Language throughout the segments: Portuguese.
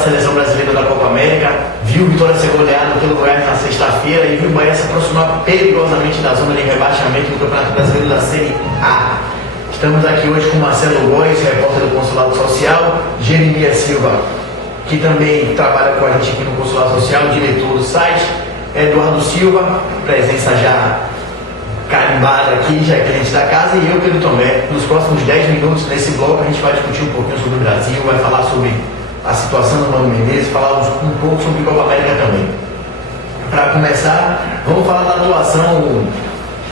seleção brasileira da Copa América, viu o Vitória ser goleado pelo Goiás na sexta-feira e viu o Bahia se aproximar perigosamente da zona de rebaixamento do Campeonato Brasileiro da Série A. Estamos aqui hoje com Marcelo Góes, repórter do Consulado Social, Jeremias Silva, que também trabalha com a gente aqui no Consulado Social, diretor do site, Eduardo Silva, presença já carimbada aqui, já é cliente da casa, e eu, Pedro Tomé. Nos próximos 10 minutos nesse bloco a gente vai discutir um pouquinho sobre o Brasil, vai falar sobre a situação do Mano Menezes, falar um pouco sobre Copa América também. Para começar, vamos falar da atuação,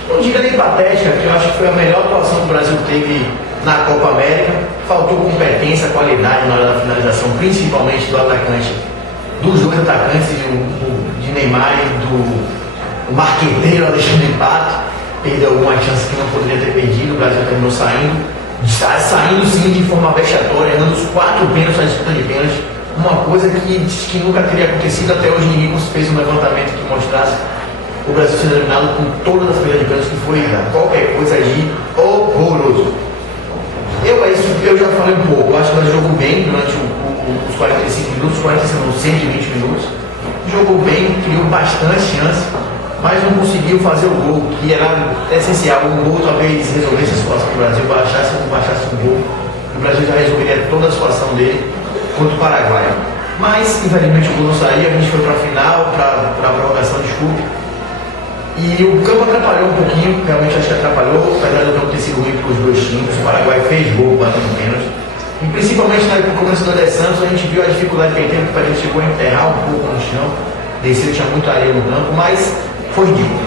não diga nem patética, que eu acho que foi a melhor atuação que o Brasil teve na Copa América. Faltou competência, qualidade na hora da finalização, principalmente do atacante, dos dois atacantes, de Neymar e do marqueteiro Alexandre Pato. Perdeu algumas chances que não poderia ter perdido, o Brasil terminou saindo sim de forma vexatória, errando os 4 pênaltis na disputa de pênaltis, uma coisa que nunca teria acontecido. Até hoje ninguém fez um levantamento que mostrasse o Brasil sendo eliminado com todas as perdas de pênaltis, que foi qualquer coisa de horroroso. Eu já falei um pouco, acho que o Brasil jogou bem durante os 45 minutos, 120 minutos, jogou bem, criou bastante chance, mas não conseguiu fazer o gol, que era essencial. O gol talvez resolvesse a situação do Brasil, baixasse um gol, o Brasil já resolveria toda a situação dele contra o Paraguai. Mas, infelizmente, o gol não saiu, a gente foi para a final, para a prorrogação, desculpe. E o campo atrapalhou um pouquinho, realmente acho que atrapalhou, apesar do campo ter sido ruim para os dois times. O Paraguai fez gol, batendo pênalti. E principalmente no começo do André Santos, a gente viu a dificuldade que ele teve, porque a gente chegou a enterrar um pouco no chão, desceu, tinha muita areia no campo, mas foi ridículo.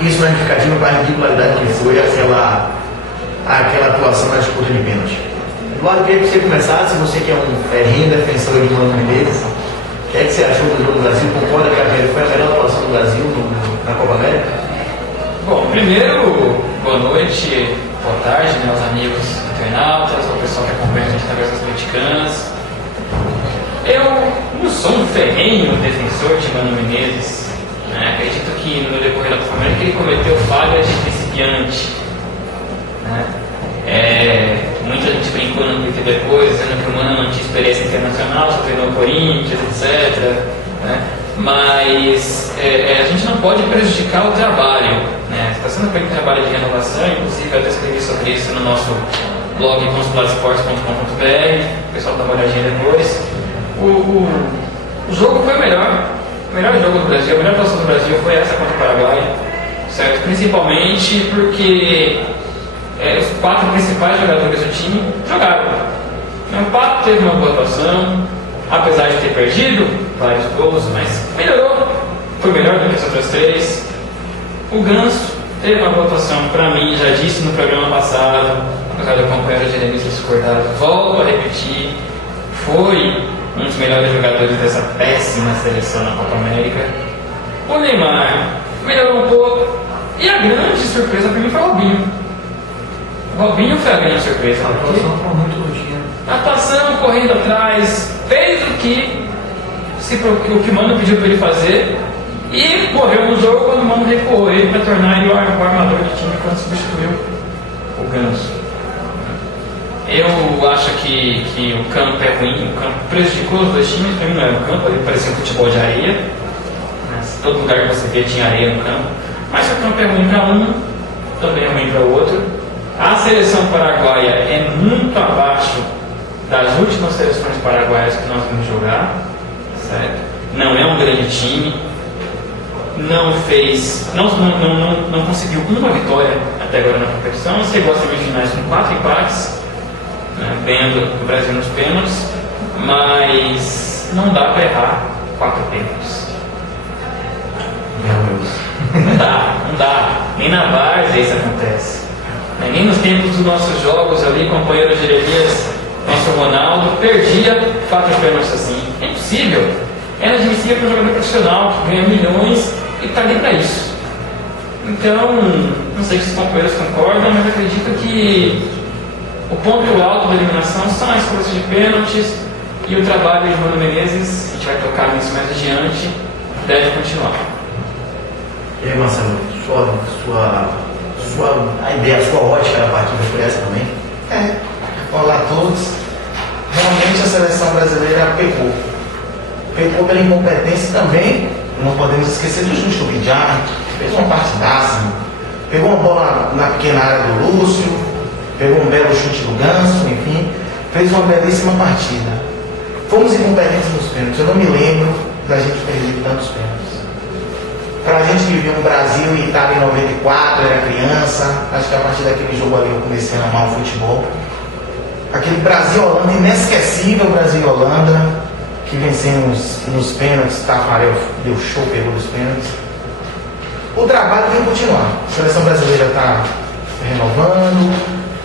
Isso não é indicativo para a ridicularidade que foi aquela atuação na disputa de pênalti. Eduardo, queria que você começasse, você que é um ferrenho defensor de Mano Menezes, o que é que você achou do jogo do Brasil? Concorda que foi a melhor atuação do Brasil na Copa América? Bom, primeiro, boa noite, boa tarde, meus amigos internautas, ao pessoal que acompanha a gente através das politicanas. Eu não sou um ferrenho defensor de Mano Menezes. Acredito que no decorrer da Copa América ele cometeu falhas de principiante. Muita gente brincou no Twitter depois, dizendo que o Mano não tinha experiência internacional, só treinou o Corinthians, etc. Mas a gente não pode prejudicar o trabalho. Está sendo feito um trabalho de renovação, inclusive eu até escrevi sobre isso no nosso blog consuladosportes.com.br, o pessoal dá uma olhadinha depois. O jogo foi o melhor jogo do Brasil, a melhor atuação do Brasil foi essa contra o Paraguai, certo? Principalmente porque os 4 principais jogadores do time jogaram. O Pato teve uma boa atuação, apesar de ter perdido vários gols, mas melhorou, foi melhor do que as outras 3. O Ganso teve uma boa atuação, para mim, já disse no programa passado, apesar do companheiro Jeremias discordar, volto a repetir, foi um dos melhores jogadores dessa péssima seleção na Copa América. O Neymar melhorou um pouco, e a grande surpresa para mim foi o Robinho. O Robinho foi a grande surpresa. A atuação foi muito rotina. A atuação, correndo atrás, fez o que o Mano pediu para ele fazer e morreu no jogo quando o Mano recuou ele para tornar ele o armador do time quando substituiu o Ganso. Eu acho que o campo é ruim, o campo prejudicou os dois times. Para mim não era o campo, ele parecia um futebol de areia. Todo lugar que você via tinha areia no campo. Mas se o campo é ruim para um, também é ruim para o outro. A seleção paraguaia é muito abaixo das últimas seleções paraguaias que nós vimos jogar, certo? Não é um grande time, não conseguiu uma vitória até agora na competição, chegou às semifinais com 4 empates, ganhando o Brasil nos pênaltis, mas não dá para errar 4 pênaltis. Não dá, nem na Várzea isso acontece. Nem nos tempos dos nossos jogos ali, companheiro Jeremias, nosso Ronaldo, perdia 4 pênaltis assim. É impossível. É inadmissível para um jogador profissional que ganha milhões e está ali para isso. Então, não sei se os companheiros concordam, mas acredito que o ponto alto da eliminação são as cobranças de pênaltis e o trabalho de Mano Menezes, a gente vai tocar nisso mais adiante, deve continuar. E aí, Marcelo, a ideia, a sua ótica da partida foi essa também? Olá a todos. realmente a seleção brasileira pecou. Pecou pela incompetência também. Não podemos esquecer do Justo Bidiar, fez uma partidaça, pegou uma bola na pequena área do Lúcio, pegou um belo chute do Ganso, enfim, fez uma belíssima partida. Fomos incompetentes nos pênaltis, eu não me lembro da gente perder tantos pênaltis. Para a gente que viu um Brasil e Itália em 94, era criança, acho que a partir daquele jogo ali eu comecei a amar o futebol. Aquele Brasil-Holanda, inesquecível Brasil-Holanda, que vencemos nos pênaltis, Tafarel deu show, pegou nos pênaltis. O trabalho tem que continuar. A seleção brasileira está renovando,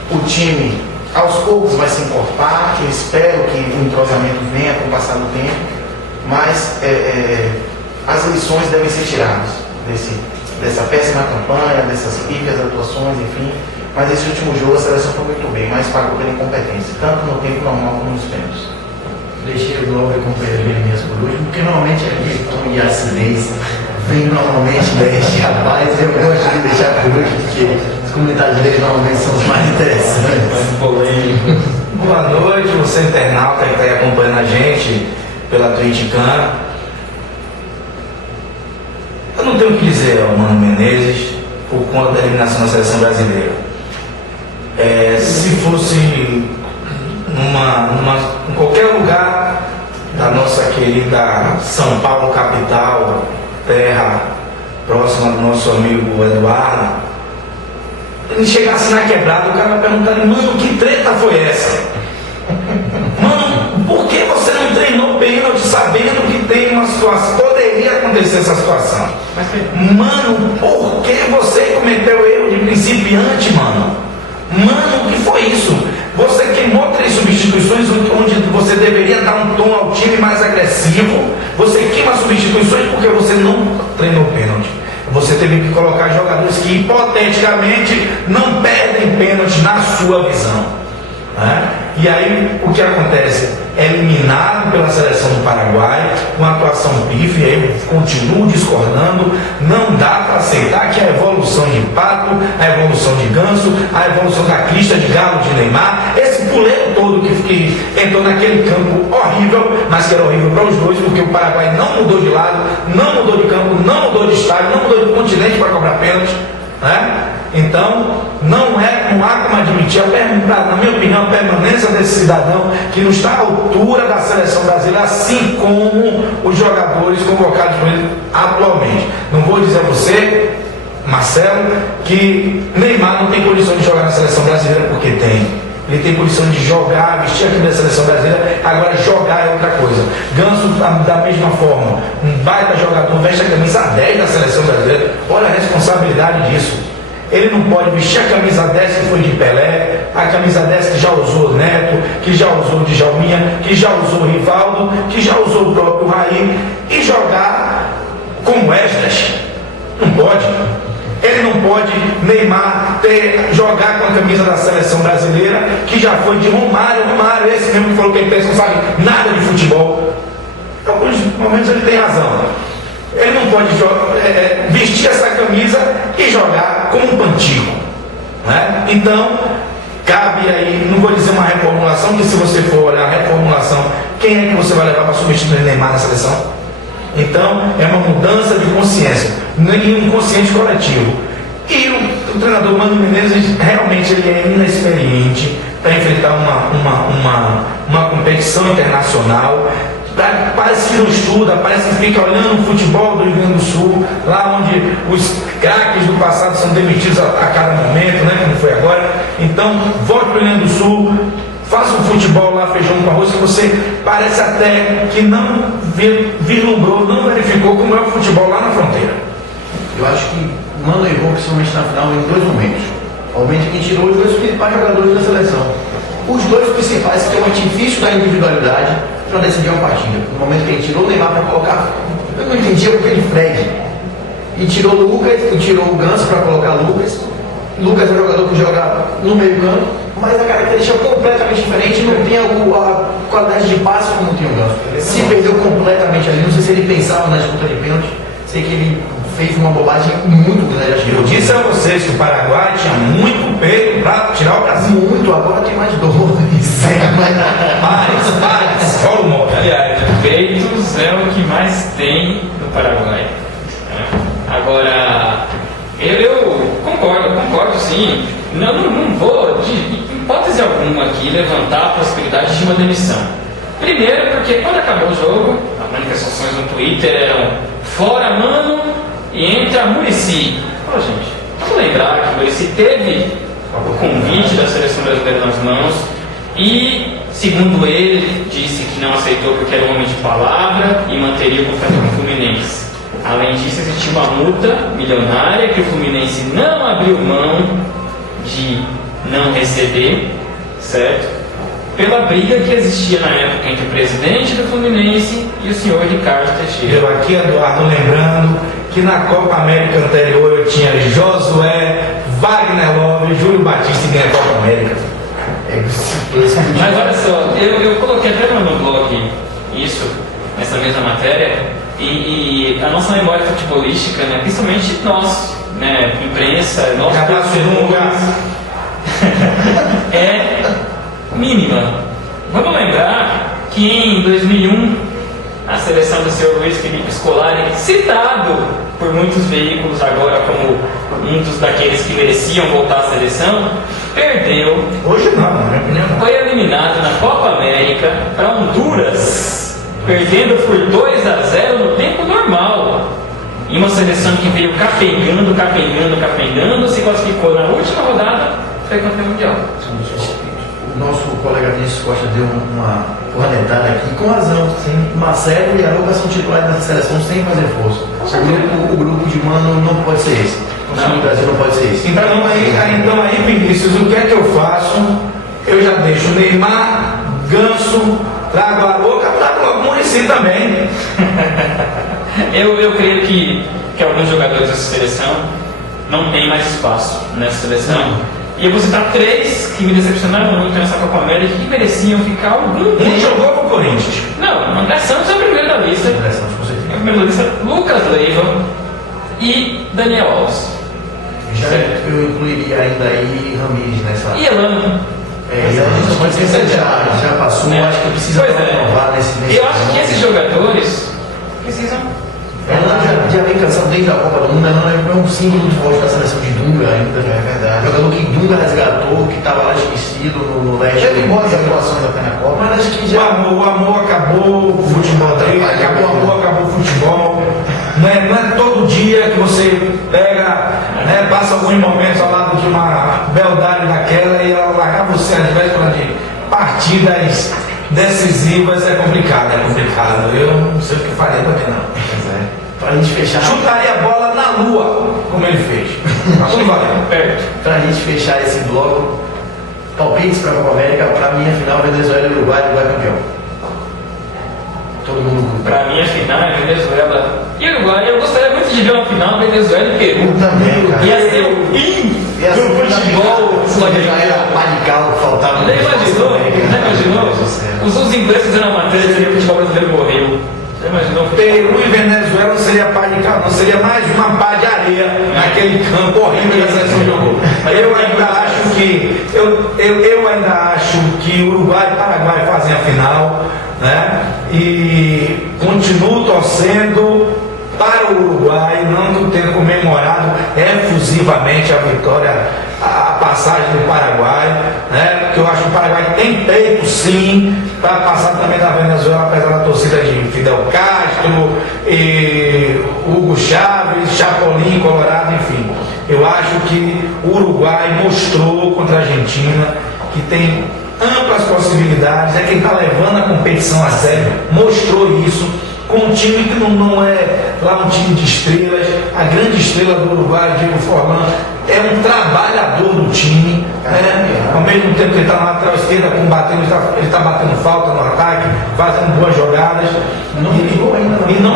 o time aos poucos vai se encorpar, eu espero que o entrosamento venha com o passar do tempo, mas as lições devem ser tiradas dessa péssima campanha, dessas pífias atuações, enfim. Mas esse último jogo a seleção foi muito bem, mas pagou pela incompetência, tanto no tempo normal como nos pênaltis. Deixei o Globo com Jeremias por último, porque normalmente aqui tom de acidez vem normalmente deste rapaz, eu gosto de deixar por último, porque as comunidades dele normalmente são os mais interessantes. Polêmico. Boa noite, você internauta que está aí acompanhando a gente pela Twitchcam. Eu não tenho o que dizer ao Mano Menezes por conta da eliminação da seleção brasileira. Se fosse em qualquer lugar da nossa querida São Paulo capital, terra próxima do nosso amigo Eduardo, ele chegasse na quebrada, o cara vai perguntar: mano, que treta foi essa? Mano, por que você não treinou pênalti sabendo que tem uma situação, poderia acontecer essa situação? Mano, por que você cometeu erro de principiante, mano? Mano, o que foi isso? Você queimou 3 substituições onde você deveria dar um tom ao time mais agressivo. Você queima substituições porque você não treinou pênalti. Você teve que colocar jogadores que hipoteticamente não perdem pênalti na sua visão. E aí o que acontece? É eliminado pela seleção do Paraguai, uma atuação pífia, eu continuo discordando. Não dá para aceitar que a evolução de Pato, a evolução de Ganso, a evolução da crista de Galo de Neymar, esse puleiro todo que entrou naquele campo horrível, mas que era horrível para os dois, porque o Paraguai não mudou de lado, não mudou de campo, não mudou de estádio, não mudou de continente para cobrar pênalti. Então, não há como admitir, na minha opinião, a permanência desse cidadão que não está à altura da seleção brasileira, assim como os jogadores convocados por ele atualmente. Não vou dizer a você, Marcelo, que Neymar não tem condição de jogar na seleção brasileira, porque tem. Ele tem condição de jogar, vestir a camisa da seleção brasileira, agora jogar é outra coisa. Ganso, da mesma forma, um baita jogador, veste a camisa 10 da seleção brasileira. Olha a responsabilidade disso. Ele não pode vestir a camisa 10 que foi de Pelé, a camisa 10 que já usou Neto, que já usou Djalminha, que já usou Rivaldo, que já usou o próprio Raí, e jogar como Esdras. Não pode. Ele não pode, Neymar, jogar com a camisa da seleção brasileira, que já foi de Romário, esse mesmo que falou que ele pensa, não sabe nada de futebol. Em alguns momentos ele tem razão. Ele não pode vestir essa camisa e jogar como um pantico. Então, cabe aí, não vou dizer uma reformulação, que se você for olhar a reformulação, quem é que você vai levar para substituir Neymar na seleção? Então, é uma mudança de consciência, e um consciente coletivo. E o treinador Mano Menezes, realmente, ele é inexperiente para enfrentar uma competição internacional. Parece que não estuda, parece que fica olhando o futebol do Rio Grande do Sul, lá onde os craques do passado são demitidos a cada momento, como foi agora. Então, volte para o Rio Grande do Sul, faça um futebol lá, feijão com arroz, que você parece até que não vislumbrou, não verificou como é o futebol lá na fronteira. Eu acho que o Mano errou, principalmente na final, em 2 momentos. O momento que tirou os 2 principais jogadores da seleção. Os 2 principais que é um artifício da individualidade para decidir uma partida. No momento que ele tirou o Neymar para colocar, eu não entendia porque ele Fred. E tirou o Lucas, e tirou o Ganso para colocar Lucas. Lucas é um jogador que joga no meio campo, mas a característica é completamente diferente, não tem a qualidade de passe como tem o Ganso. Se perdeu completamente ali, não sei se ele pensava na disputa de pênalti, sei que ele fez uma bobagem muito grande. Acho que Eu disse a vocês que o Paraguai tinha muito peito para tirar o Brasil. muito, agora tem mais dois. Mais, fala o modo. Aliás, peitos é o que mais tem no Paraguai. Agora, eu concordo sim. Não vou, de hipótese alguma aqui, levantar a possibilidade de uma demissão. Primeiro, porque quando acabou o jogo, as manifestações no Twitter eram fora Mano e entra Muricy. Pô, gente, vamos lembrar que o Muricy teve o convite da seleção brasileira nas mãos e, segundo ele, disse que não aceitou porque era um homem de palavra e manteria o contrato com o Fluminense. Além disso, existiu uma multa milionária que o Fluminense não abriu mão de não receber, certo? Pela briga que existia na época entre o presidente do Fluminense e o senhor Ricardo Teixeira. Eu aqui, Eduardo, lembrando que na Copa América anterior eu tinha Josué, Wagner Love, Júlio Batista e ganha a Copa América. Mas olha só, eu coloquei até no meu blog isso, nessa mesma matéria, e a nossa memória futebolística, né, principalmente nós, né, imprensa, nós torcedores, é mínima. Vamos lembrar que em 2001 a seleção do senhor Luiz Felipe Scolari, citado por muitos veículos agora como um dos daqueles que mereciam voltar à seleção, perdeu. Hoje não, na minha opinião não. Foi eliminado na Copa América para Honduras, perdendo por 2-0 no tempo normal. E uma seleção que veio capengando, se classificou na última rodada, foi campeão mundial. O nosso colega Vinícius Costa deu uma cornetada aqui, com razão. Sim. Marcelo e Arouca são titulares da seleção sem fazer força. O grupo de Mano não pode ser esse. O time do Brasil não pode ser esse. Então aí, Vinícius, o que é que eu faço? Eu já deixo Neymar, Ganso, trago a Arouca, trago o Muricy também. Eu creio que alguns jogadores dessa seleção não têm mais espaço nessa seleção. E eu vou citar 3 que me decepcionaram muito nessa Copa América e que mereciam ficar algum tempo. Um jogou com o Corinthians. Não, André Santos é o primeiro da lista. André Santos, com certeza. É o primeiro da lista, Lucas Leiva e Daniel Alves. Eu incluiria ainda aí Ramires nessa. E Elano. E a gente pode esquecer, já passou, acho que precisa renovar nesse Eu acho que esses jogadores precisam. Ela já vem cansado desde a Copa do Mundo, ela é um símbolo de voz da seleção de Dunga ainda. É verdade. Jogador que Dunga resgatou, que estava lá esquecido no leste. Teve boas atuações até na Copa. Mas acho que já. O amor acabou o futebol dele, acabou o futebol. Não é todo dia que você pega, né, passa alguns momentos ao lado de uma beldade daquela e ela largar você às vésperas de partidas decisivas é complicado. Eu não sei o que faria também não. Pra gente fechar. Chutaria a bola na lua, como ele fez. Tá tudo valendo. Perto. Pra gente fechar esse bloco, palpites pra Copa América, pra minha final, Venezuela e Uruguai campeão. Todo mundo. Pra minha final é Venezuela e Uruguai. Eu gostaria muito de ver uma final Venezuela e Peru. Também, cara. Ia ser o fim do futebol sul-americano. Radical que faltava. Já imaginou? Os ingleses fizeram uma matéria dizendo que o futebol brasileiro morreu. Já imaginou? Peru e Venezuela não seria pá de carro, não seria mais uma pá de areia naquele campo horrível que a seleção jogou. Eu ainda acho que Uruguai e Paraguai fazem a final, né? E continuo torcendo para o Uruguai, não tendo comemorado efusivamente a vitória, a passagem do Paraguai, né? Porque eu acho que o Paraguai tem peito sim para passar também da Venezuela, apesar da torcida de Fidel Castro, e Hugo Chávez, Chapolin, Colorado, enfim. Eu acho que o Uruguai mostrou contra a Argentina que tem amplas possibilidades, é quem está levando a competição a sério, mostrou isso com um time que não é lá um time de estrelas. A grande estrela do Uruguai, Diego Forlan, é um trabalhador do time, né? Ao mesmo tempo que ele está na lateral esquerda combatendo, ele está batendo falta no ataque, fazendo boas jogadas. E não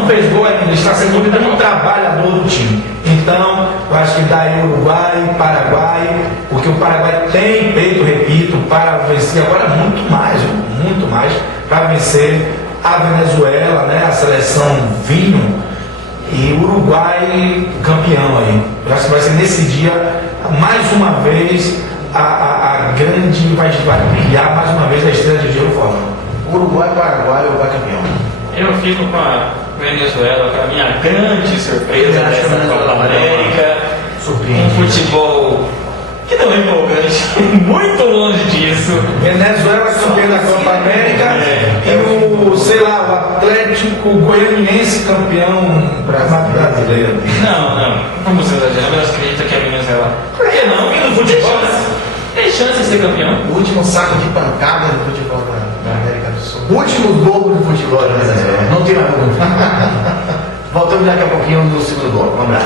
fez gol ainda, ele está sendo um trabalhador do time. Então, eu acho que daí Uruguai, Paraguai, porque o Paraguai tem peito, repito, para vencer agora muito mais para vencer a Venezuela, né? A seleção vinho. E Uruguai campeão aí. Eu acho que vai ser nesse dia, mais uma vez, a grande vai brilhar mais uma vez a estrela de Diego Forlan. Uruguai, Paraguai, Uruguai campeão. Eu fico com a Venezuela, para minha grande surpresa Eu acho que dessa a Venezuela Copa vai dar uma América. surpreendente. Um futebol que não é empolgante, muito longe disso. Venezuela campeão da Copa América e o, sei lá, o Atlético Goianiense campeão brasileiro. Não, vamos exagerar, mas acredito que a Venezuela. Por que não? E no futebol? Tem chance de ser campeão. O último saco de pancada do futebol da América do Sul. Último gol do futebol da Venezuela. Não tem mais gol. Voltamos daqui a pouquinho no segundo bloco. Um abraço.